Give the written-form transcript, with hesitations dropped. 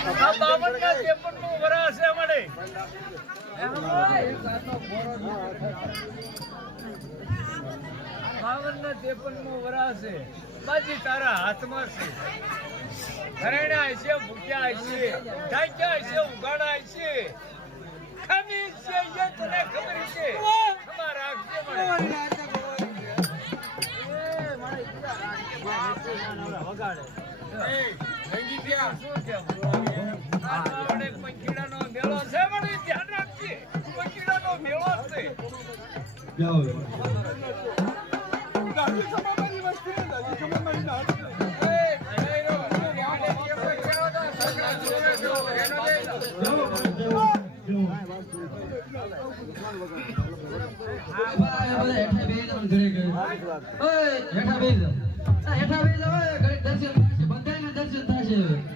આ 52 ના 53 નું વરસ છે અમારે 52 ના 53 નું વરસ છે બાજી તારા હાથમાં છે ઘરેણા છે ભૂખ્યા છે ઢાંક્યા છે ઉગાડા છે ખમી છે એ તને ખબર છે અમારા વગાડે શું કે પંખીડાનો મેળો છે મને ધ્યાન રાખજે પંખીડાનો મેળો છે